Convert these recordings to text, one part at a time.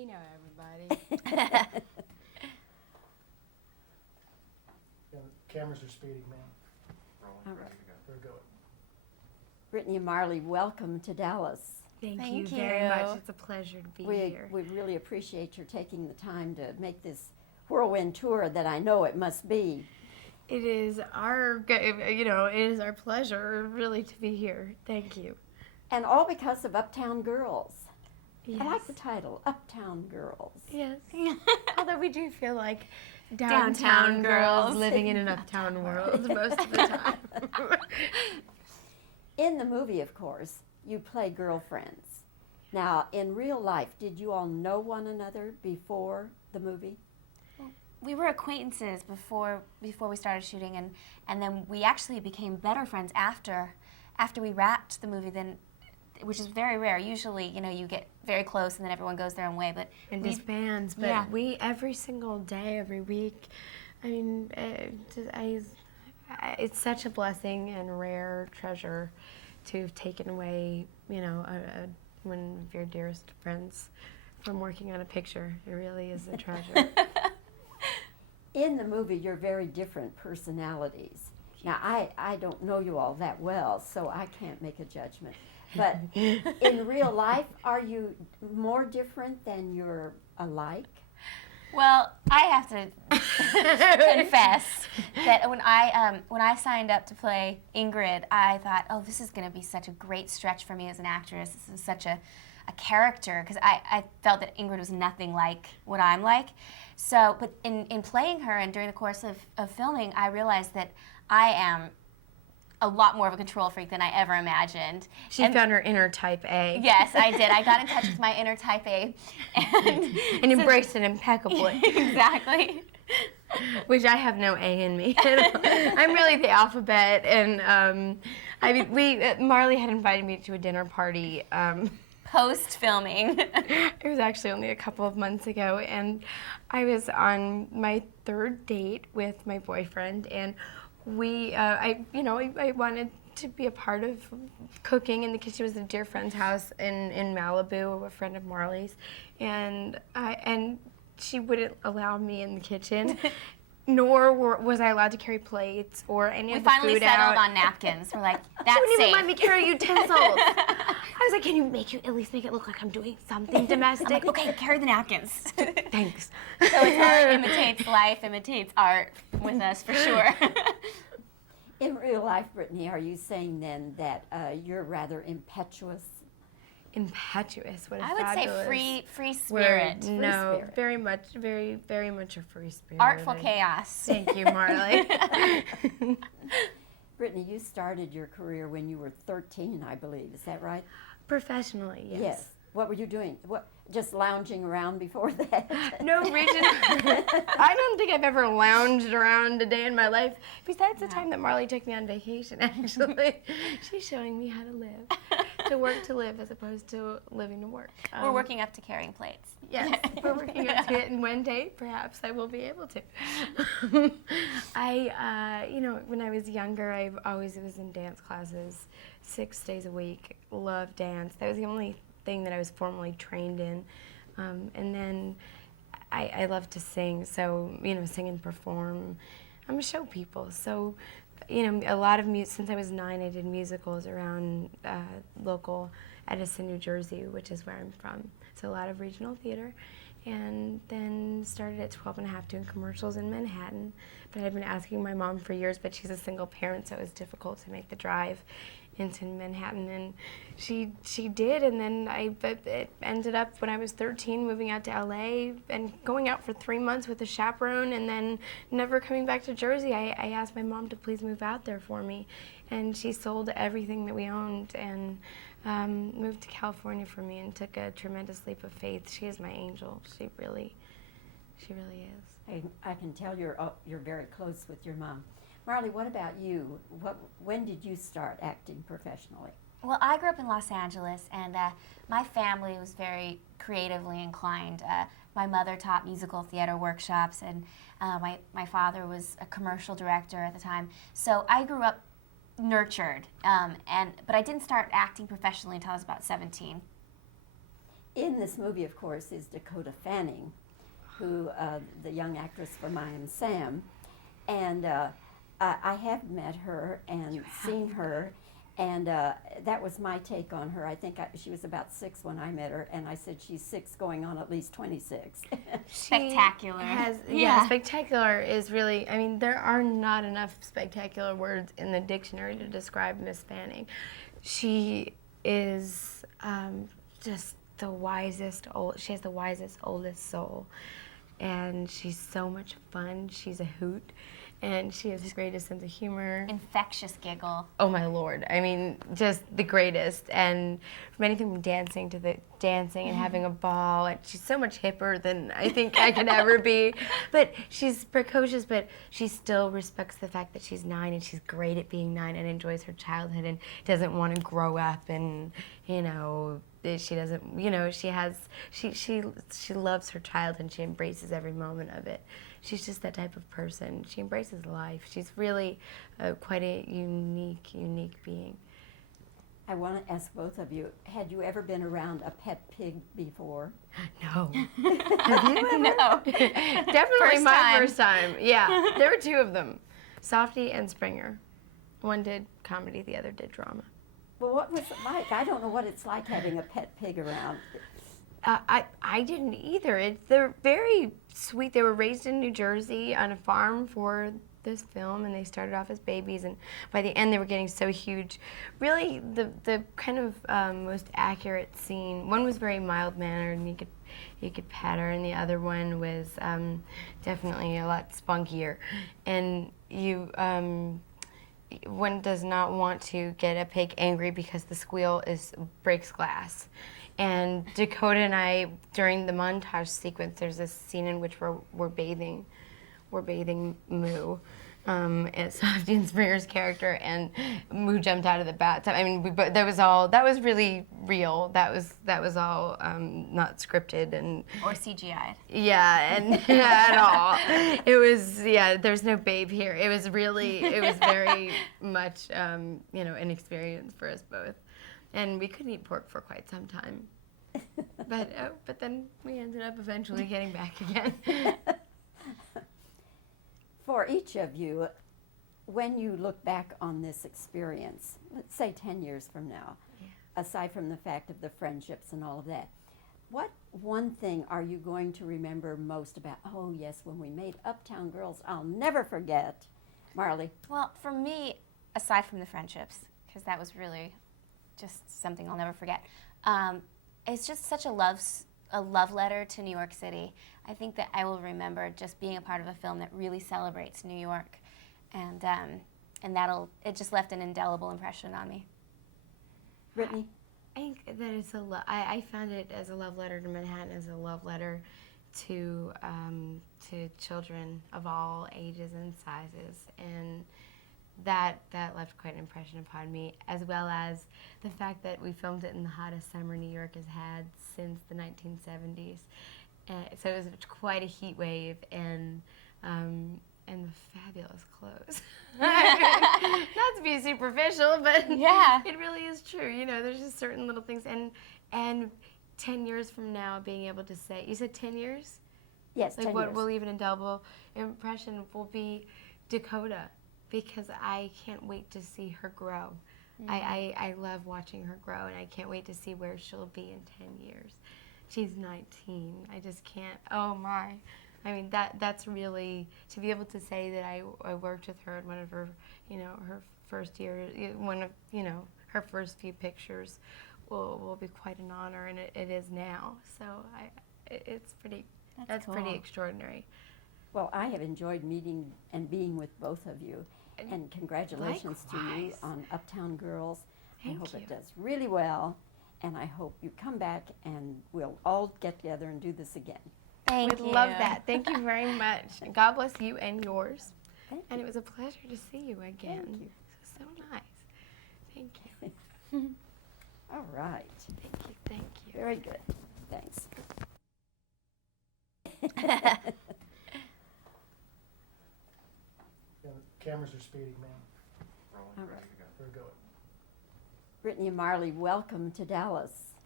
Latino, everybody. Yeah, the cameras are speeding, man. Rolling, ready to go. We're going. Brittany and Marley, welcome to Dallas. Thank Thank you you. very much. It's a pleasure to be here. We really appreciate your taking the time to make this whirlwind tour that I know it must be. It is our, it is our pleasure really to be here. Thank you. And all because of Uptown Girls. Yes. I like the title, Uptown Girls. Yes. Although we do feel like Downtown downtown girls girls. living in an uptown world most of the time. In the movie, of course, you play girlfriends. Now, in real life, did you all know one another before the movie? We were acquaintances before we started shooting, and then we actually became better friends after we wrapped the movie. Then, which is very rare. Usually, you get very close and then everyone goes their own way. But And disbands, but yeah. we every single day, every week. I mean, it's such a blessing and rare treasure to have taken away, one of your dearest friends from working on a picture. It really is a treasure. In the movie, you're very different personalities. Now, I don't know you all that well, so I can't make a judgment. But in real life, are you more different than you're alike? Well, I have to confess that when I signed up to play Ingrid, I thought, oh, this is going to be such a great stretch for me as an actress. This is such a character, because I felt that Ingrid was nothing like what I'm like. So, but in playing her and during the course of filming, I realized that I am a lot more of a control freak than I ever imagined. She found her inner type A. Yes, I did. I got in touch with my inner type A. And embraced it impeccably. Exactly. Which I have no A in me. I'm really the alphabet, and Marley had invited me to a dinner party. Post-filming. It was actually only a couple of months ago, and I was on my third date with my boyfriend, and I wanted to be a part of cooking in the kitchen. It was a dear friend's house in Malibu, a friend of Marley's, and she wouldn't allow me in the kitchen, nor was I allowed to carry plates or any of the food out. We finally settled on napkins. We're like, that's She wouldn't safe. even let me carry utensils. I was like, can you at least make it look like I'm doing something domestic? I'm like, okay, carry the napkins. Thanks. So it's art imitates life, imitates art with us for sure. In real life, Brittany, are you saying then that you're rather impetuous? Impetuous. What a I would fabulous say free word. spirit. No, spirit. very much, very much a free spirit. Artful chaos. Thank you, Marley. Brittany, you started your career when you were 13, I believe. Is that right? Professionally, yes. What were you doing? Just lounging around before that? No reason. I don't think I've ever lounged around a day in my life. Besides the time that Marley took me on vacation, actually. She's showing me how to live. To work to live as opposed to living to work. We're working up to carrying plates. Yes, we're working up to it, and one day, perhaps, I will be able to. When I was younger, I always was in dance classes 6 days a week. Loved dance. That was the only thing that I was formally trained in. And then I love to sing, so, sing and perform. I'm a show people, so, a lot of since I was 9, I did musicals around local Edison, New Jersey, which is where I'm from. So a lot of regional theater. And then started at 12 and a half doing commercials in Manhattan. But I'd been asking my mom for years, but she's a single parent, so it was difficult to make the drive into Manhattan, and she did, and then it ended up when I was 13 moving out to LA and going out for 3 months with a chaperone, and then never coming back to Jersey. I asked my mom to please move out there for me, and she sold everything that we owned and moved to California for me and took a tremendous leap of faith. She is my angel. She really is. I can tell you're very close with your mom. Marley, what about you? When did you start acting professionally? Well, I grew up in Los Angeles, and my family was very creatively inclined. My mother taught musical theater workshops, and my father was a commercial director at the time. So I grew up nurtured, but I didn't start acting professionally until I was about 17. In this movie, of course, is Dakota Fanning, who the young actress from I Am Sam, and I have met her and seen her, and that was my take on her. I think she was about 6 when I met her, and I said she's 6 going on at least 26. Spectacular. Spectacular is really, I mean, there are not enough spectacular words in the dictionary to describe Miss Fanning. She is just the wisest, she has the wisest, oldest soul. And she's so much fun. She's a hoot. And she has the greatest sense of humor. Infectious giggle. Oh my Lord. I mean, just the greatest. And from anything from dancing to the dancing and having a ball. And she's so much hipper than I think I could ever be. But she's precocious, but she still respects the fact that she's 9 and she's great at being 9 and enjoys her childhood and doesn't want to grow up and, you know, she doesn't, you know, she loves her childhood and she embraces every moment of it. She's just that type of person. She embraces life. She's really quite a unique being. I want to ask both of you, had you ever been around a pet pig before? No. Have you ever? No. Definitely first time. Yeah, there were 2 of them, Softy and Springer. One did comedy, the other did drama. Well, what was it like? I don't know what it's like having a pet pig around. I didn't either. They're very sweet. They were raised in New Jersey on a farm for this film, and they started off as babies, and by the end they were getting so huge. Really, the kind of most accurate scene, one was very mild-mannered, and you could pet her, and the other one was definitely a lot spunkier. And one does not want to get a pig angry because the squeal breaks glass. And Dakota and I, during the montage sequence, there's this scene in which we're bathing Moo, and Softy and Springer's character, and Moo jumped out of the bathtub. I mean, that was really real. That was all not scripted and Or CGI'd. yeah, and at all. It was there's no babe here. It was very much you know, an experience for us both. And we couldn't eat pork for quite some time. But then we ended up eventually getting back again. For each of you, when you look back on this experience, let's say 10 years from now, aside from the fact of the friendships and all of that, what one thing are you going to remember most about, oh yes, when we made Uptown Girls, I'll never forget? Marley? Well, for me, aside from the friendships, because that was really just something I'll never forget, it's just such a love letter to New York City. I think that I will remember just being a part of a film that really celebrates New York, and it just left an indelible impression on me. Brittany? I think that it's I found it as a love letter to Manhattan, as a love letter to children of all ages and sizes, and that left quite an impression upon me, as well as the fact that we filmed it in the hottest summer New York has had since the 1970s. So it was quite a heat wave, and the fabulous clothes. Not to be superficial, but Yeah. it really is true. You know, there's just certain little things, and 10 years from now, being able to say, you said 10 years? Yes, Like 10 what years. will leave an indelible impression will be Dakota, because I can't wait to see her grow. I love watching her grow, and I can't wait to see where she'll be in 10 years. She's 19. I just can't. Oh my! I mean, that's really, to be able to say that I worked with her in one of her, you know, her first year, one of, you know, her first few pictures will be quite an honor, and it is now. So it's pretty. That's cool. pretty extraordinary. Well, I have enjoyed meeting and being with both of you, and congratulations to you Likewise. on Uptown Girls. I Thank hope you. it does really well, and I hope you come back and we'll all get together and do this again. Thank We'd you. love that. Thank you very much. God bless you and yours. Thank And you. it was a pleasure to see you again. Thank you. This was so nice. Thank you. All right. Thank you. Thank you. Very good. Thanks. Yeah, the cameras are speeding, man. Rolling, All ready right. to go. We're going. Brittany and Marley, welcome to Dallas.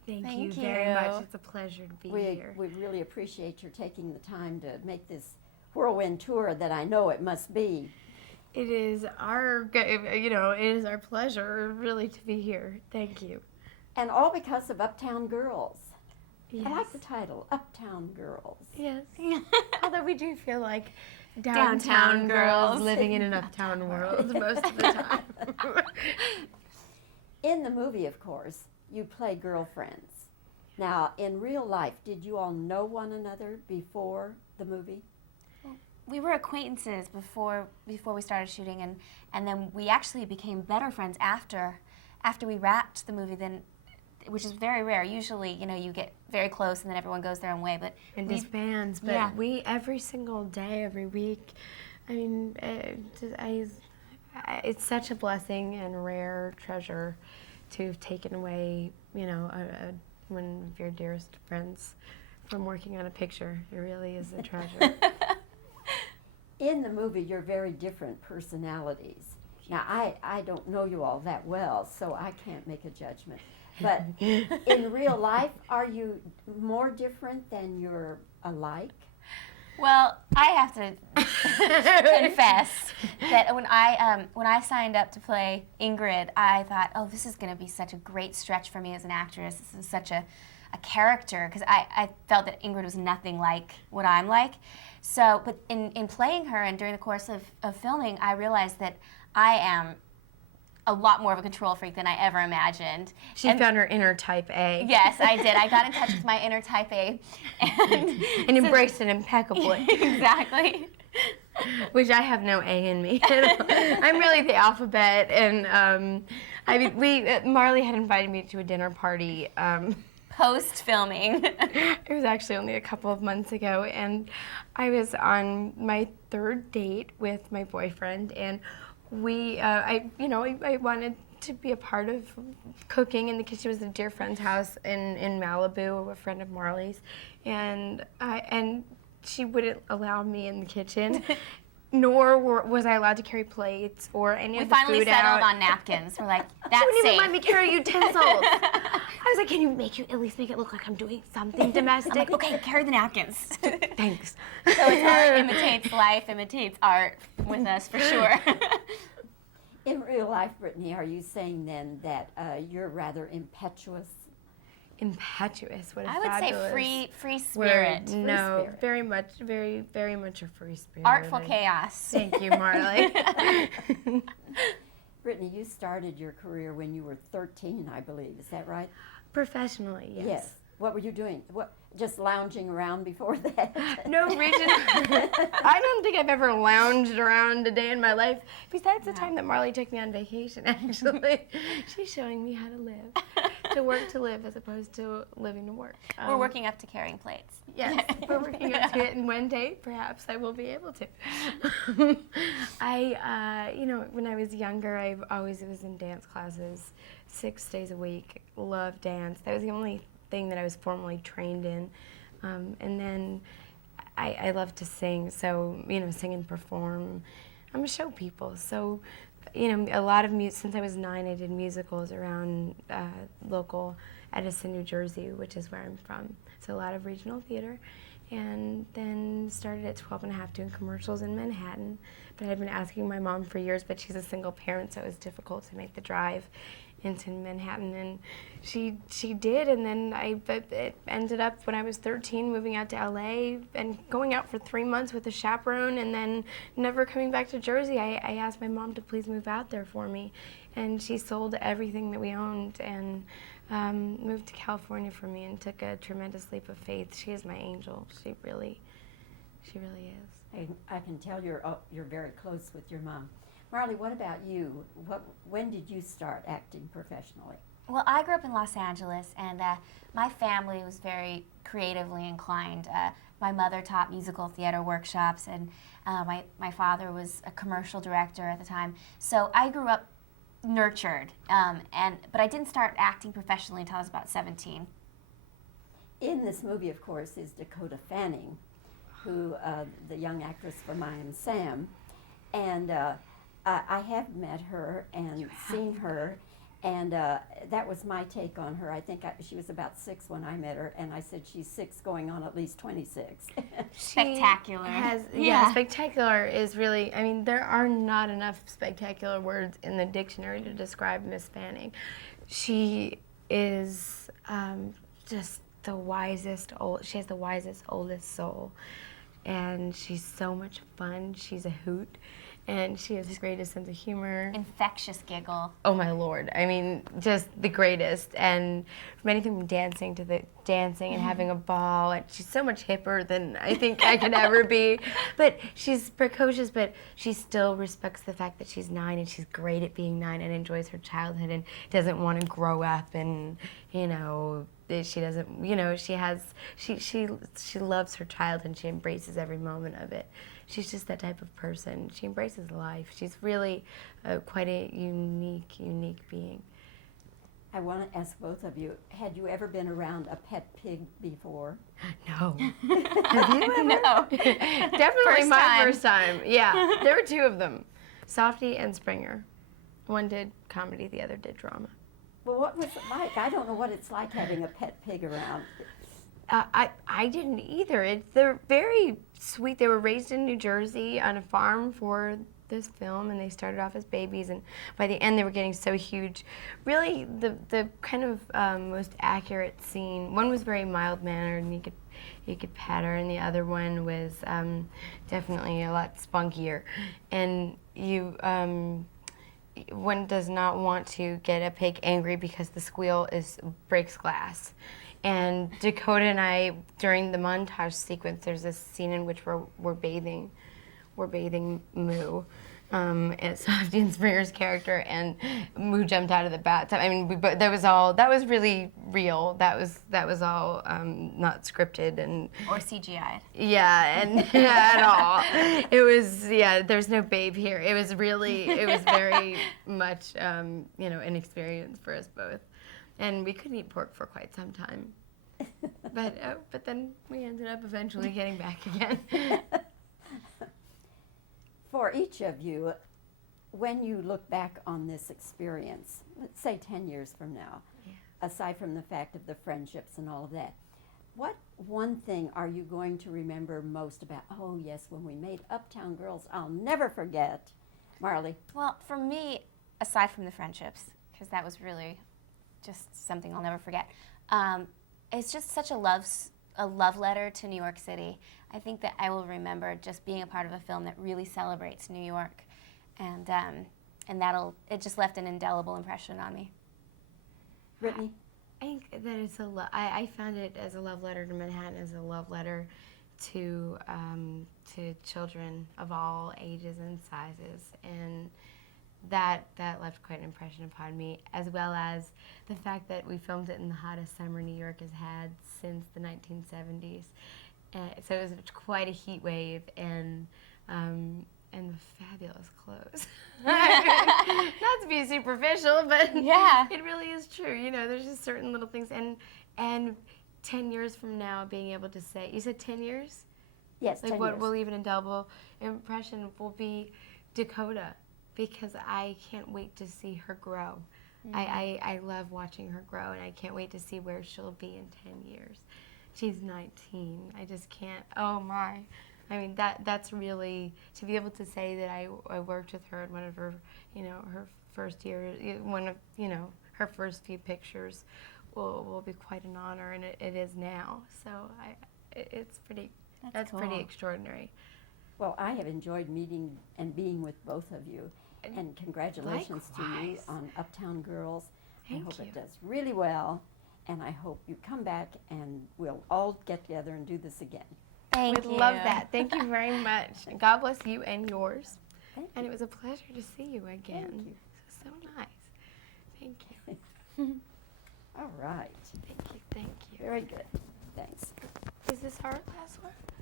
Thank Thank you you. very much. It's a pleasure to be here. We really appreciate your taking the time to make this whirlwind tour that I know it must be. It is our, it is our pleasure really to be here. Thank you. And all because of Uptown Girls. Yes. I like the title, Uptown Girls. Yes. Although we do feel like Downtown downtown girls girls. living in an uptown world most of the time. In the movie, of course, you play girlfriends. Now, in real life, did you all know one another before the movie? We were acquaintances before we started shooting, and then we actually became better friends after we wrapped the movie. Then, which is very rare. Usually, you get very close and then everyone goes their own way. But And we- disbands, but yeah. we every single day, every week. I mean, it's such a blessing and rare treasure to have taken away, one of your dearest friends from working on a picture. It really is a treasure. In the movie, you're very different personalities. Now, I don't know you all that well, so I can't make a judgment. But in real life, are you more different than you're alike? Well, I have to confess that when I signed up to play Ingrid, I thought, oh, this is going to be such a great stretch for me as an actress. This is such a character, because I felt that Ingrid was nothing like what I'm like. So, but in playing her and during the course of filming, I realized that I am a lot more of a control freak than I ever imagined. She found her inner type A. Yes, I did. I got in touch with my inner type A. And embraced it impeccably. Exactly. Which I have no A in me. I'm really the alphabet, and Marley had invited me to a dinner party. Post-filming. It was actually only a couple of months ago, and I was on my third date with my boyfriend, and I wanted to be a part of cooking in the kitchen. It was a dear friend's house in Malibu, a friend of Marley's, and she wouldn't allow me in the kitchen, nor was I allowed to carry plates or any of the food out. We finally settled on napkins. We're like, that's She wouldn't safe. even let me carry utensils. I was like, can you at least make it look like I'm doing something domestic? I'm like, okay, carry the napkins. Thanks. So it's art imitates life, imitates art with us for sure. In real life, Brittany, are you saying then that you're rather impetuous? Impetuous. What a I would say fabulous free spirit. word. No, spirit. very much, very much a free spirit. Artful chaos. Thank you, Marley. Brittany, you started your career when you were 13, I believe. Is that right? Professionally, yes. What were you doing? Just lounging around before that? No reason. I don't think I've ever lounged around a day in my life. Besides the time that Marley took me on vacation, actually. She's showing me how to live. To work to live as opposed to living to work. We're working up to carrying plates. Yes, we're working up to it, and one day, perhaps, I will be able to. When I was younger, I always was in dance classes 6 days a week. Loved dance. That was the only thing that I was formally trained in. And then I love to sing, so, sing and perform. I'm a show people, so, a lot of since I was 9, I did musicals around local Edison, New Jersey, which is where I'm from. So a lot of regional theater, and then started at 12 and a half doing commercials in Manhattan. But I'd been asking my mom for years, but she's a single parent, so it was difficult to make the drive into Manhattan, and she did, and then it ended up when I was 13 moving out to LA and going out for 3 months with a chaperone, and then never coming back to Jersey. I asked my mom to please move out there for me, and she sold everything that we owned and moved to California for me and took a tremendous leap of faith. She is my angel. She really is. I can tell you're very close with your mom. Marley, what about you? When did you start acting professionally? Well, I grew up in Los Angeles, and my family was very creatively inclined. My mother taught musical theater workshops, and my father was a commercial director at the time. So I grew up nurtured, but I didn't start acting professionally until I was about 17. In this movie, of course, is Dakota Fanning, who the young actress from I Am Sam, and I have met her and seen her, And that was my take on her. I think she was about 6 when I met her, and I said she's 6 going on at least 26. Spectacular. Spectacular is really, I mean, there are not enough spectacular words in the dictionary to describe Miss Fanning. She is just the wisest, she has the wisest, oldest soul. And she's so much fun. She's a hoot. And she has the greatest sense of humor. Infectious giggle. Oh my Lord. I mean, just the greatest. And from anything from dancing to the dancing and having a ball. And she's so much hipper than I think I could ever be. But she's precocious, but she still respects the fact that she's 9 and she's great at being 9 and enjoys her childhood and doesn't want to grow up and, you know, she doesn't, you know, she loves her childhood and she embraces every moment of it. She's just that type of person. She embraces life. She's really quite a unique being. I want to ask both of you, had you ever been around a pet pig before? No. Have you ever? No. Definitely my first time. Yeah, there were 2 of them, Softy and Springer. One did comedy, the other did drama. Well, what was it like? I don't know what it's like having a pet pig around. I didn't either. They're very sweet. They were raised in New Jersey on a farm for this film, and they started off as babies, and by the end they were getting so huge. Really, the kind of most accurate scene, one was very mild-mannered, and you could pet her, and the other one was definitely a lot spunkier. And one does not want to get a pig angry because the squeal breaks glass. And Dakota and I, during the montage sequence, there's this scene in which we're bathing Moo, and Softy and Springer's character, and Moo jumped out of the bathtub. I mean, that was really real. That was all not scripted and Or CGI'd. Yeah, and at all. It was there's no babe here. It was very much you know, an experience for us both. And we couldn't eat pork for quite some time. But then we ended up eventually getting back again. For each of you, when you look back on this experience, let's say 10 years from now, aside from the fact of the friendships and all of that, what one thing are you going to remember most about, oh yes, when we made Uptown Girls, I'll never forget? Marley? Well, for me, aside from the friendships, because that was really just something I'll never forget, it's just such a love letter to New York City. I think that I will remember just being a part of a film that really celebrates New York, and it just left an indelible impression on me. Brittany? I think that it's I found it as a love letter to Manhattan, as a love letter to children of all ages and sizes, and that left quite an impression upon me, as well as the fact that we filmed it in the hottest summer New York has had since the 1970s. So it was quite a heat wave, and fabulous clothes. Not to be superficial, but Yeah. it really is true. You know, there's just certain little things, and 10 years from now, being able to say, you said 10 years? Yes, Like 10 what years. will leave an indelible impression will be Dakota, because I can't wait to see her grow. I love watching her grow, and I can't wait to see where she'll be in 10 years. She's 19. I just can't. Oh my! I mean, that's really, to be able to say that I worked with her in one of her, you know, her first year, one of, you know, her first few pictures will be quite an honor, and it is now. So it's pretty. That's cool. pretty extraordinary. Well, I have enjoyed meeting and being with both of you, and congratulations to you Likewise. on Uptown Girls. I Thank hope you. it does really well, and I hope you come back and we'll all get together and do this again. Thank We'd you. love that. Thank you very much. And God bless you and yours. Thank And you. it was a pleasure to see you again. Thank you. This was so nice. Thank you. All right. Thank you. Thank you. Very good. Thanks. Is this our last one?